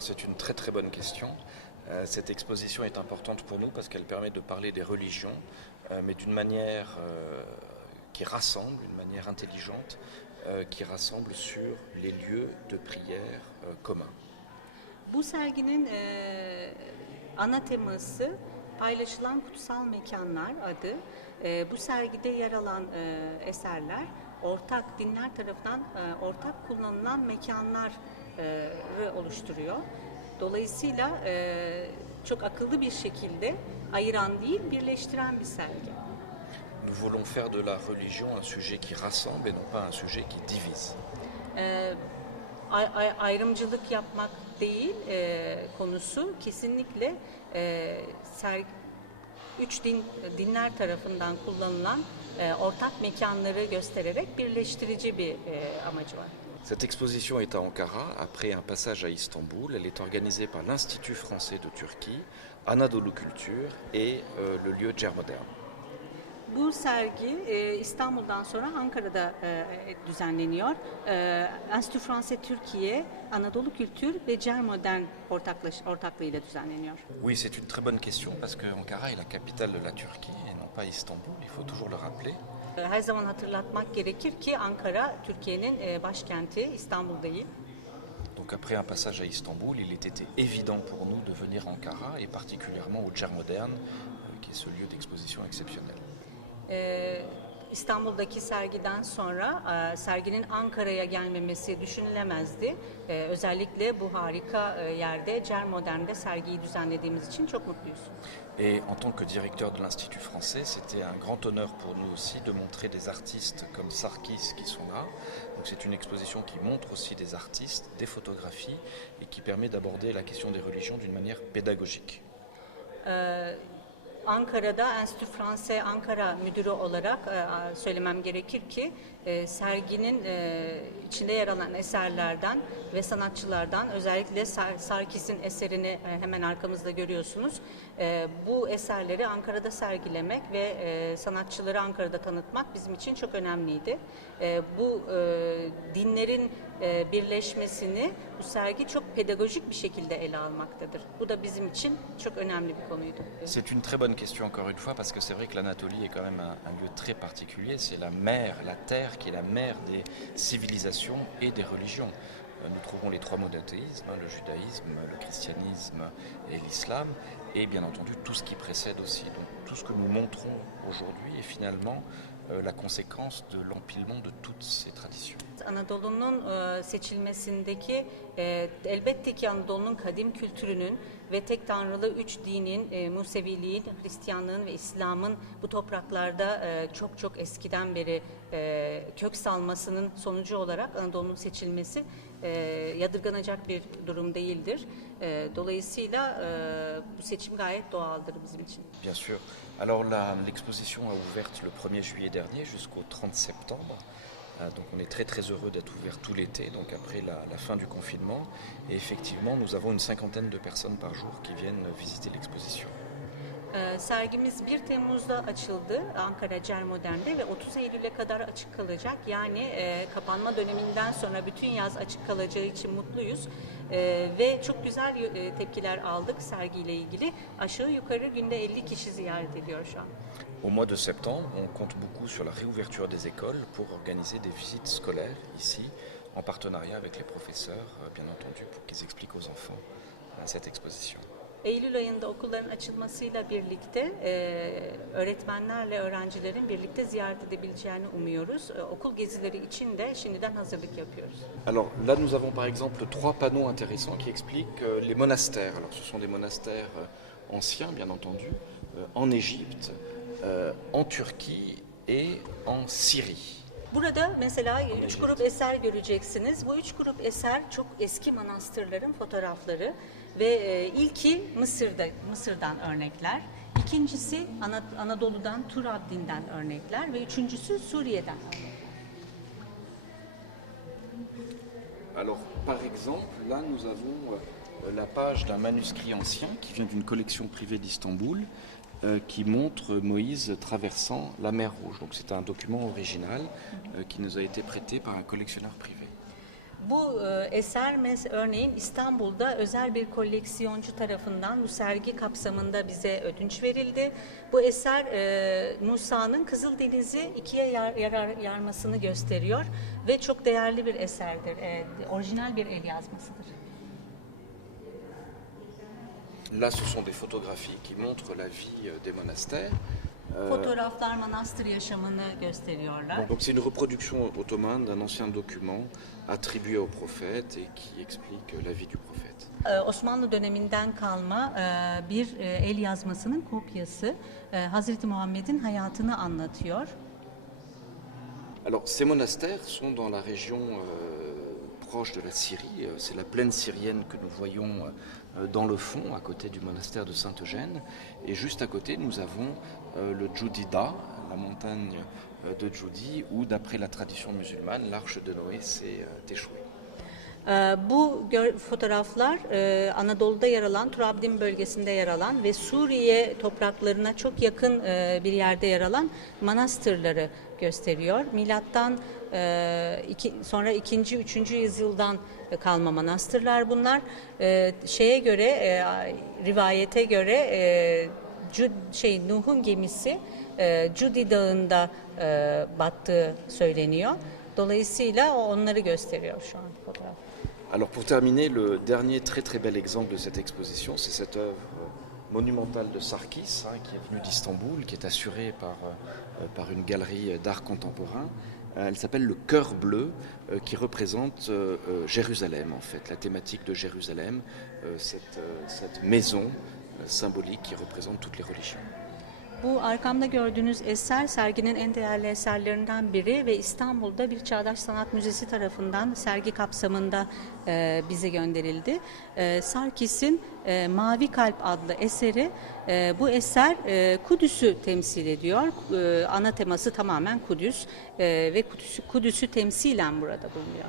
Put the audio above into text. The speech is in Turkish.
Alors c'est une très très bonne question. Cette exposition est importante pour nous parce qu'elle permet de parler des religions, mais d'une manière qui rassemble, d'une manière intelligente, qui rassemble sur les lieux de prière communs. Bu serginin ana teması paylaşılan kutsal mekanlar adı. Bu sergide yer alan eserler ortak dinler tarafından ortak kullanılan mekanları oluşturuyor. Dolayısıyla çok akıllı bir şekilde ayıran değil, birleştiren bir sergi. Nous voulons faire de la religion un sujet qui rassemble et non pas un sujet qui divise. Ayrımcılık yapmak değil konusu kesinlikle dinler tarafından kullanılan ortak mekanları göstererek birleştirici bir amacı var. Cette exposition est à Ankara, après un passage à Istanbul. Elle est organisée par l'Institut français de Turquie, Anadolu Kültür et le lieu Cermodern. Bu sergi İstanbul'dan sonra Ankara'da düzenleniyor. Enstitü Fransa Türkiye, Anadolu Kültür ve Cermodern ortaklığıyla düzenleniyor. Oui, c'est une très bonne question parce que Ankara est la capitale de la Turquie et non pas Istanbul. Il faut toujours le rappeler. Her zaman hatırlatmak gerekir ki Ankara Türkiye'nin başkenti, İstanbul değil. Donc après un passage à Istanbul, il était évident pour nous de venir à Ankara et particulièrement au Cermodern, qui est ce lieu d'exposition exceptionnel. İstanbul'daki sergiden sonra serginin Ankara'ya gelmemesi düşünülemezdi. Özellikle bu harika yerde Cermodern'de sergiyi düzenlediğimiz için çok mutluyuz. Et en tant que directeur de l'Institut français, c'était un grand honneur pour nous aussi de montrer des artistes comme Sarkis qui sont là. Donc c'est une exposition qui montre aussi des artistes, des photographies et qui permet d'aborder la question des religions d'une manière pédagogique. Ankara'da Enstitü Fransa Ankara Müdürü olarak söylemem gerekir ki serginin içinde yer alan eserlerden ve sanatçılardan özellikle Sarkis'in eserini hemen arkamızda görüyorsunuz. Bu eserleri Ankara'da sergilemek ve sanatçıları Ankara'da tanıtmak bizim için çok önemliydi. Bu dinlerin birleşmesini bu sergi çok pedagojik bir şekilde ele almaktadır. Bu da bizim için çok önemli bir konuydu. C'est une très bonne question encore une fois parce que c'est vrai que l'Anatolie est quand même un lieu très particulier. C'est la mer, la terre qui est la mère des civilisations et des religions. Nous trouvons les trois monothéismes, le judaïsme, le christianisme et l'islam, et bien entendu tout ce qui précède aussi. Donc tout ce que nous montrons aujourd'hui est finalement la conséquence de l'empilement de toutes ces traditions. Anadolu'nun seçilmesindeki elbette ki Anadolu'nun kadim kültürünün ve tek tanrılı üç dinin, Museviliğin, Hristiyanlığın ve İslam'ın bu topraklarda çok çok eskiden beri kök salmasının sonucu olarak Anadolu'nun seçilmesi yadırganacak bir durum değildir. Dolayısıyla bu seçim gayet doğaldır bizim için. Bien sûr. Alors l'exposition a ouvert le 1er juillet dernier jusqu'au 30 septembre. Donc on est très très heureux d'être ouvert tout l'été, donc après la fin du confinement. Et effectivement, nous avons une cinquantaine de personnes par jour qui viennent visiter l'exposition. Sergimiz 1 Temmuz'da açıldı Ankara Cermodern'de ve 30 Eylül'e kadar açık kalacak. Yani kapanma döneminden sonra bütün yaz açık kalacağı için mutluyuz. Ve çok güzel tepkiler aldık sergiyle ilgili. Aşağı yukarı günde 50 kişi ziyaret ediyor şu an. Au mois de septembre, on compte beaucoup sur la réouverture des écoles pour organiser des visites scolaires ici, en partenariat avec les professeurs, bien entendu, pour qu'ils expliquent aux enfants cette exposition. Eylül ayında okulların açılmasıyla birlikte öğretmenlerle öğrencilerin birlikte ziyaret edebileceğini umuyoruz. Okul gezileri için de şimdiden hazırlık yapıyoruz. Alors là nous avons par exemple 3 panneaux intéressants qui expliquent les monastères. Alors ce sont des monastères anciens bien entendu, en Égypte, en Turquie et en Syrie. Burada mesela 3 grup eser göreceksiniz. Bu 3 grup eser çok eski manastırların fotoğrafları ve ilki Mısır'dan örnekler. İkincisi Anadolu'dan, Tur Abdin'den örnekler ve üçüncüsü Suriye'den. Alors par exemple, là nous avons la page d'un manuscrit ancien qui vient d'une collection privée d'Istanbul qui montre Moïse traversant la mer Rouge. Donc c'est un document original qui nous a été prêté par un collectionneur privé. Bu eser örneğin İstanbul'da özel bir koleksiyoncu tarafından bu sergi kapsamında bize ödünç verildi. Bu eser Musa'nın Kızıldeniz'i ikiye yarmasını gösteriyor ve çok değerli bir eserdir. Orijinal bir el yazmasıdır. Là, ce sont des photographies qui montrent la vie des monastères. Fotoğraflar manastır yaşamını gösteriyorlar. Donc c'est une reproduction ottomane d'un ancien document attribué au prophète et qui explique la vie du prophète. Osmanlı döneminden kalma bir el yazmasının kopyası Hazreti Muhammed'in hayatını anlatıyor. Alors ces monastères sont dans la région proche de la Syrie, c'est la plaine syrienne que nous voyons dans le fond, à côté du monastère de Saint-Eugène. Et juste à côté, nous avons le Djoudida, la montagne de Djoudi, où, d'après la tradition musulmane, l'arche de Noé s'est échouée. Bu fotoğraflar Anadolu'da yer alan, Trabzon bölgesinde yer alan ve Suriye topraklarına çok yakın bir yerde yer alan manastırları gösteriyor. Milattan sonra 2. 3. yüzyıldan kalma manastırlar bunlar. Şeye göre, rivayete göre Nuh'un gemisi Cudi Dağı'nda battığı söyleniyor. Dolayısıyla onları gösteriyor şu an fotoğraf. Alors pour terminer, le dernier très très bel exemple de cette exposition, c'est cette œuvre monumentale de Sarkis, qui est venue d'Istanbul, qui est assurée par une galerie d'art contemporain. Elle s'appelle le Cœur Bleu, qui représente Jérusalem en fait, la thématique de Jérusalem, cette maison symbolique qui représente toutes les religions. Bu arkamda gördüğünüz eser serginin en değerli eserlerinden biri ve İstanbul'da bir Çağdaş Sanat Müzesi tarafından sergi kapsamında bize gönderildi. Sarkis'in Mavi Kalp adlı eseri, bu eser Kudüs'ü temsil ediyor. Ana teması tamamen Kudüs ve Kudüs'ü temsilen burada bulunuyor.